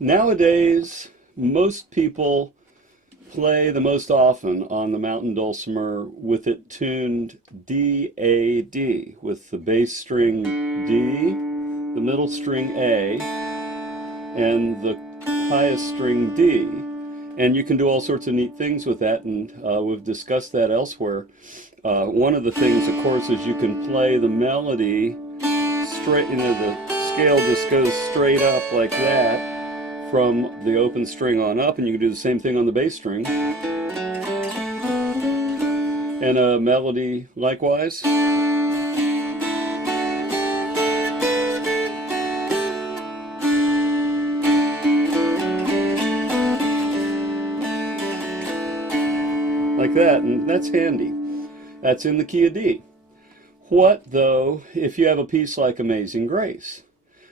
Nowadays, most people play the most often on the mountain dulcimer with it tuned D-A-D, with the bass string D, the middle string A, and the highest string D. And you can do all sorts of neat things with that, and we've discussed that elsewhere. One of the things, of course, is you can play the melody straight, the scale just goes straight up like that from the open string on up, and you can do the same thing on the bass string. And a melody likewise. Like that, and that's handy. That's in the key of D. What, though, if you have a piece like Amazing Grace?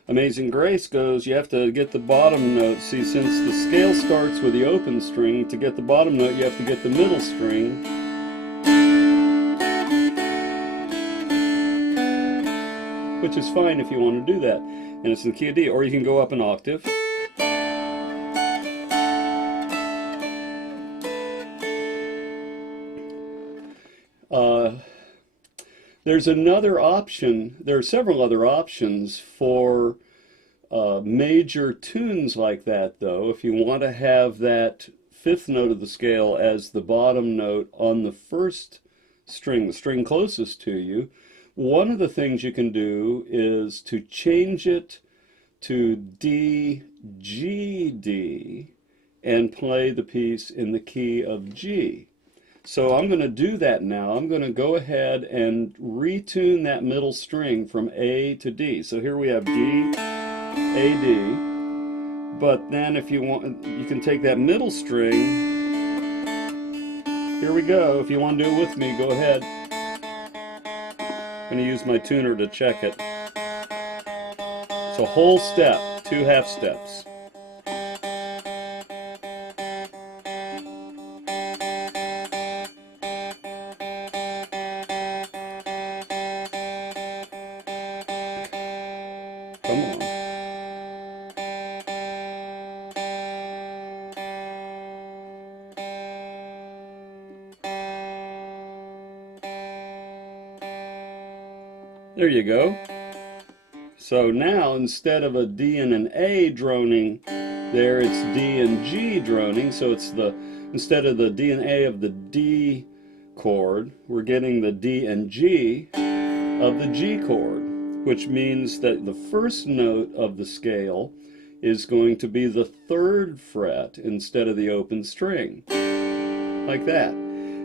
Amazing Grace goes, you have to get the bottom note. See, since the scale starts with the open string, to get the bottom note, you have to get the middle string. Which is fine if you want to do that. And it's in the key of D. Or you can go up an octave. There's another option. There are several other options for major tunes like that, though. If you want to have that fifth note of the scale as the bottom note on the first string, the string closest to you, one of the things you can do is to change it to DGD and play the piece in the key of G. So I'm going to do that now. I'm going to go ahead and retune that middle string from A to D. So here we have D, A, D. But then if you want, you can take that middle string. Here we go. If you want to do it with me, go ahead. I'm going to use my tuner to check it. It's a whole step, 2 half steps. Come on. There you go. So now instead of a D and an A droning there, it's D and G droning. So it's instead of the D and A of the D chord, we're getting the D and G of the G chord, which means that the first note of the scale is going to be the 3rd fret instead of the open string, like that.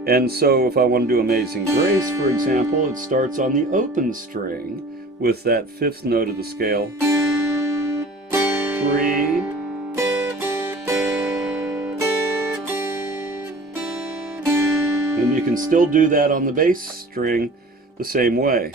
And so if I want to do Amazing Grace, for example, it starts on the open string with that 5th note of the scale, 3, and you can still do that on the bass string the same way.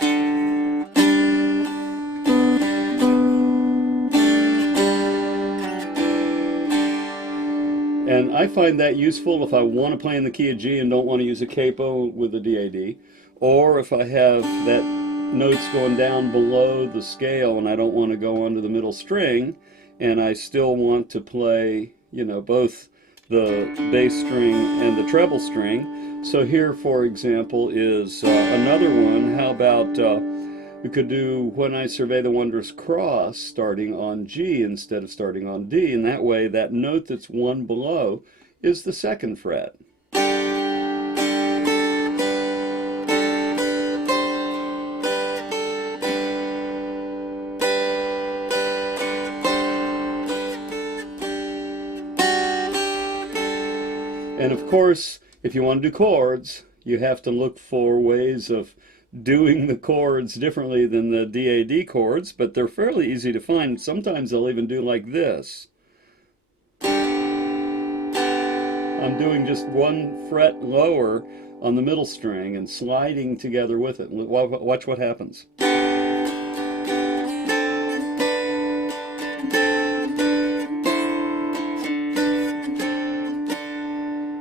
And I find that useful if I want to play in the key of G and don't want to use a capo with the DAD, or if I have that notes going down below the scale and I don't want to go onto the middle string, and I still want to play, you know, both the bass string and the treble string. So here, for example, is another one. How about we could do When I Survey the Wondrous Cross starting on G instead of starting on D, and that way that note that's one below is the 2nd fret. And of course, if you want to do chords, you have to look for ways of doing the chords differently than the DAD chords, but they're fairly easy to find. Sometimes they'll even do like this. I'm doing just 1 fret lower on the middle string and sliding together with it. Watch what happens.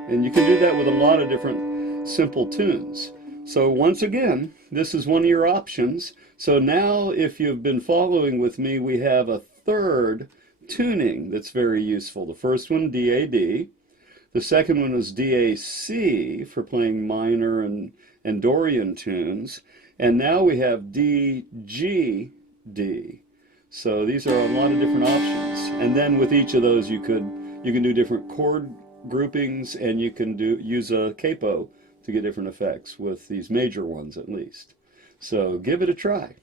And you can do that with a lot of different simple tunes. So once again, this is one of your options. So now if you've been following with me, we have a third tuning that's very useful. The first one, DAD. The second one was DAC for playing minor and Dorian tunes. And now we have DGD. So these are a lot of different options. And then with each of those you can do different chord groupings, and you can use a capo to get different effects with these major ones at least. So give it a try.